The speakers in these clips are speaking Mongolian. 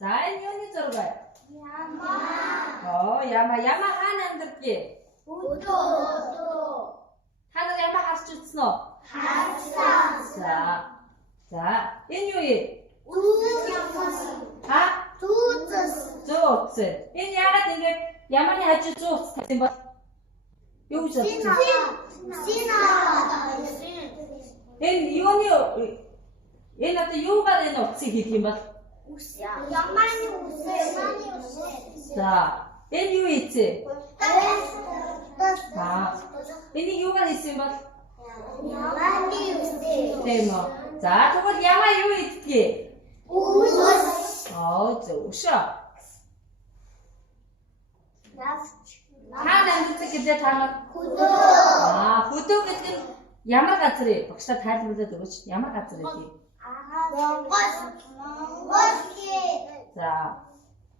За энэ юуны зураг бай? Яма. Яма хаана амьдардаг? Өдөө. Та нар яма харж үзсэн үү? Харсан. За энэ юу юм? Зүүц. Ha? Зүүц. Энэ яагаад ингэж яманы хажуу зүүц тавьсан бол? Юу гэж бодсон? Энэ юуны энэ одоо юугаар энэ утсыг хийх юм бол? Яманы үсээ. За энэ юу ийцээ? Энийг юугаар хийсэн бол? Яманы үсээ. Тийм үү. За тэгвэл ямаа юу ийдгийг? Үс. Зөв шээ. Хаана амьддаг гэдэг та нар? Хөдөө. Хөдөө гэдэг нь ямар газар вэ? Багшаа тайлбарлаад өгөөч. Ямар газар вэ? Монгол. За.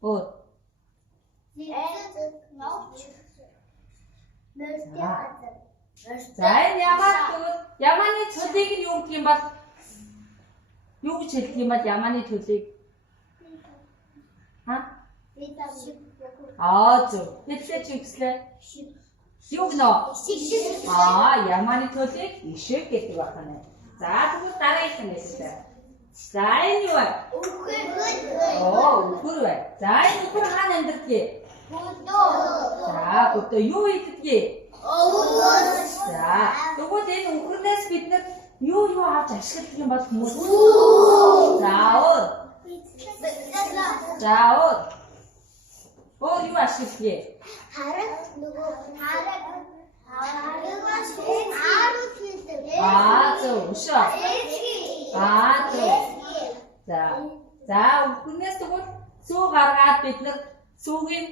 Өөр. За энэ ямаа тэгвэл ямааны төлийг нь юу гэдэг юм бол? Юу гэж хэлдэг юм бол ямааны төлийг? Зөв. Хэллээ чи үгслээ. Юу гэнэ? Ямааны төлийг ишиг гэдэг байна. За тэгвэл дараагийнх нь хэлээ. За энэ юу вэ? Үхэр бай. За энэ үхэр хаана амьдардаг? За хөдөө юу хийдэг? За тэгвэл энэ үхрнээс бид нар юу авч ашигладаг юм бол хүмүүс? За өөр юу ашигладаг? Зөв шээ. За үхрнээс тэгвэл сүү гаргаад бид нар сүүгийн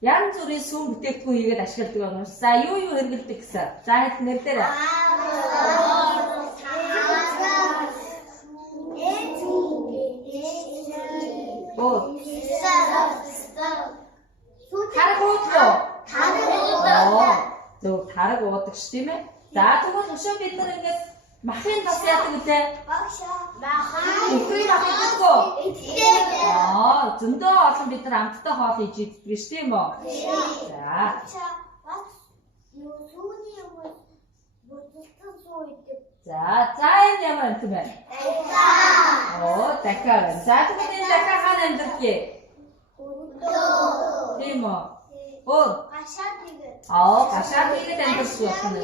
янз бүрийн сүүн бүтээгдэхүүн хийгээд ашигладаг юм. За юу хэрэглэдэг гэсэн? За хэд нэр дээр? Зөв тараг уудаг ш тийм ээ. За тэгвэл өшөө бид нар ингээд махын бас яадаг үлээ? Үхрийн мах идэггүй. Зөндөө олон бид нар амттай хоол хийж иддэг ш тийм үү? За энэ ямар юм бэ? Дахиад. За тэгвэл энэ дахиад хаана амьдардаг? Тийм үү? Гашаад хийгээд амьдарч байна.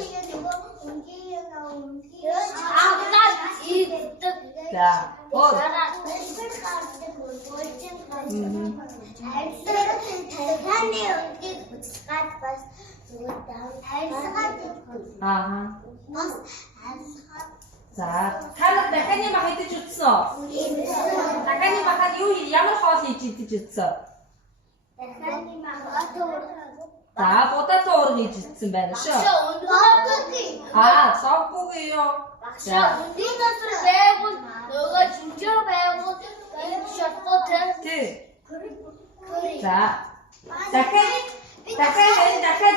За та нар дахианы мах идэж үзсэн үү? Дахианы махад ямар хоол хийж идэж үзсэн? За будаа уурга хийж идсэн байна шүү. Соггүй юу? За дахиад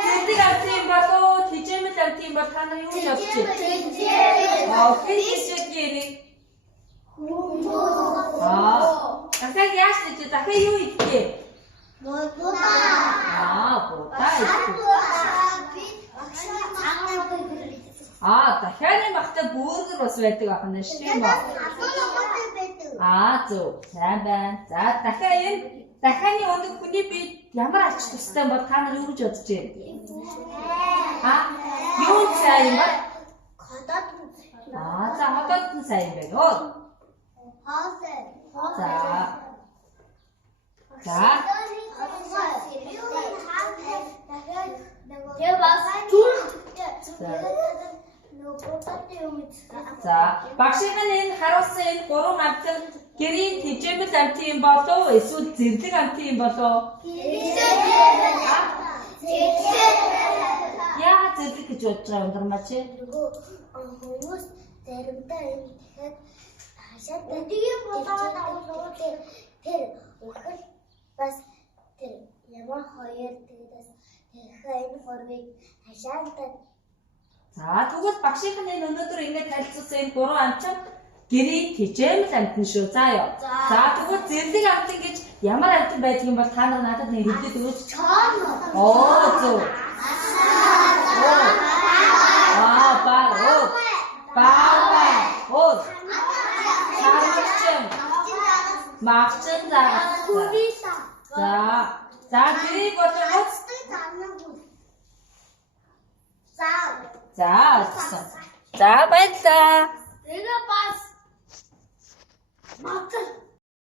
зэрэг авсан юм болоо тэжээмэл авсан юм бол та нар юу явж байна? Дахиад яаж хийж дахиад юу идэх? Дахианы махтай бөөргөр бас байдаг ахна шүү тийм үү? Зөв. Сайн байна. За дахианы өнөг хүний бие ямар ач тустай бол та нар юу гэж бодож байна? Юу сайн юм бэ? За хотод нь сайн байна. За. За багшийн энэ харуулсан энэ гурван амтан гэрийн тэжээмэл амтын юм болов эсвэл зэрлэг амтын юм болов? Яа зэрлэг гэж бодож байгаа ундрмаа чи? Хүмүүс заримдаа энэ дахиад хашаад өдгийн болоод авах тэр үхэл бас тэр ямар хоёр тэгээс тэрхээ энэ гурвыг хашаад. За тэгвэл багшийн энэ өнөөдөр ингээд танилцуулсан энэ гурван амтан гэрийн тэжээмэл амтан шүү. За тэгвэл зэрлэг амтан гэж Ямар амьтан байдаг юм бол та нар надад нэр хэлээд өгөөч. Чон. Оо зөв. Баг. Баавай. Оо. Сарчин. Магчин загас. За тэрийг бодоод За баярлалаа. Тэгээ бас мат